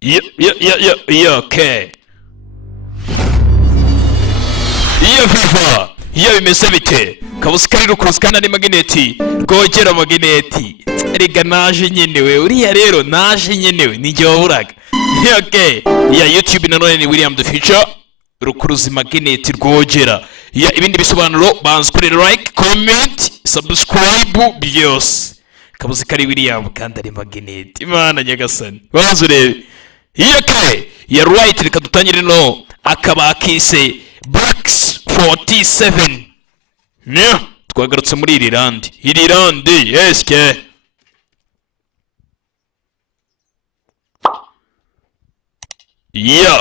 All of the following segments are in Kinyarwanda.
Okay. Viva. Bimeze bite? Kabusikari rukurusikana ni magneti. Rwogera magneti. Erega naje nyenewe. Uriya rero naje nyenewe. Nijye waburaga. Okay. YouTube nanone ni William the Future. Rukuruzi magneti rwogera. Ibindi bisobanuro banze kuri like, comment, subscribe byose. Kabusikari William kandi ari magneti. Imana nyagasani. Banze urebe. Okay. Right, reka dutangire no akaba akise Blacks 47. Twagarutse muri Irilande. Yes ke.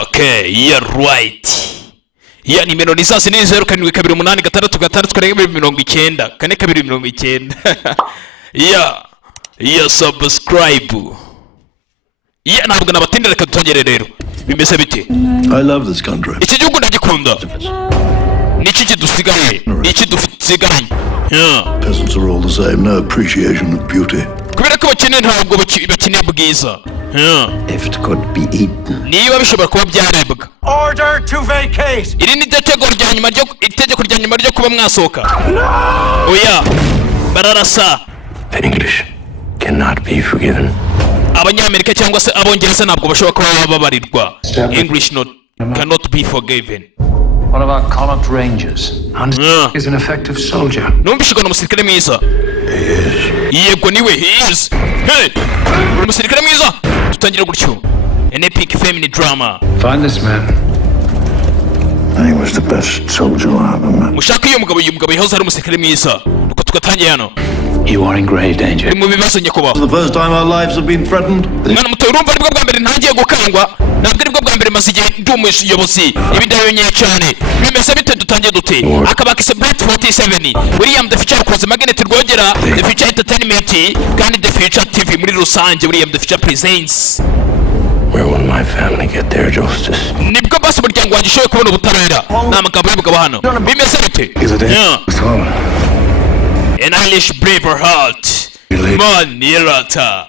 Okay, right. Nimero ni sasa ni 078286 kane 290. Subscribe. Ntabwo nabatindira reka dutongere rero. Bimeze bite? I love this country. Iki gihugu ndagikunda. Niki kidusigaye? Iki dusigaye? Peasants are all the same, no appreciation of beauty. Kubera ko bakene ntabwo bakene bwiza. If it could be eaten. Niba bishobora kuba byarebwa. Order to vacate. Iri ni itegeko rya nyuma ryo kuba mwasohoka. Oya. Bararasa. The English cannot be forgiven. Abanyamerika cyangwa se abongereza ntabwo bashobora kuba babarirwa. English cannot be forgiven. What about Connaught Rangers? Is an effective soldier. Numvishijwe n'umusirikare mwiza. Yego niwe, he is. Hey! Umusirikare mwiza. Tutangira gutyo. An epic family drama. Find this man. He was the best soldier I ever met. Mushaka uyu mugabo yahoze ari umusirikare mwiza. Nuko tugatangiye hano. You are in grave danger. Mu bibazo nyakubahwa. The first time our lives have been threatened. Mwana muto urumva aribwo bwa mbere ntangiye gukangwa. Ntabwo aribwo bwa mbere maze igihe ndi umuyobozi. Ibi ndabiyonyeye cyane. Bimeze bite dutangiye dute? Akabakise Black 47. William the Future koze magnet rwogera. The Future Entertainment kandi The Future TV muri rusange. William the Future presents. Where will my family get their justice? Nibwo basi umuryango wanjye ushoboye kubona ubutabera. Nta magambo y'ubugabo hano. Bimeze bite? An Irish Braveheart. Man, Yerata.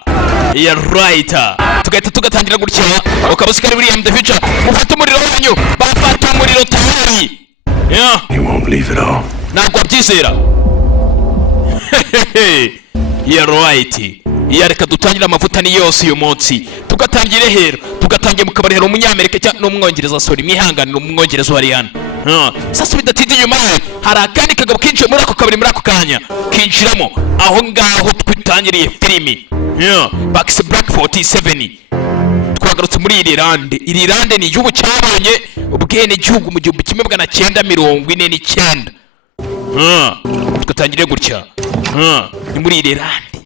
Right. Tugahita tugatangira gutya. Ukabusikari William the Future. Ufata umuriro wanyu. Bafata umuriro tayari. You won't leave it all. Ntabwo abyizera. Right. Reka dutangire amavuta ni yose uyu munsi. Tugatangire hero. Tugatangiye mu kabari hero umunyamerika cyangwa n'umwongereza sorry mihangane n'umwongereza wari hano. Sasa bidatinde inyuma hari akandi kagabo kinjiye muri ako kabari muri ako kanya kinjiramo aho ngaho twitangiriye filimi. Blacks 47. Twagarutse muri Irilande ni igihugu cyabonye ubwene gihugu mu 1949. Tugatangire gutya. Ni muri Irilande.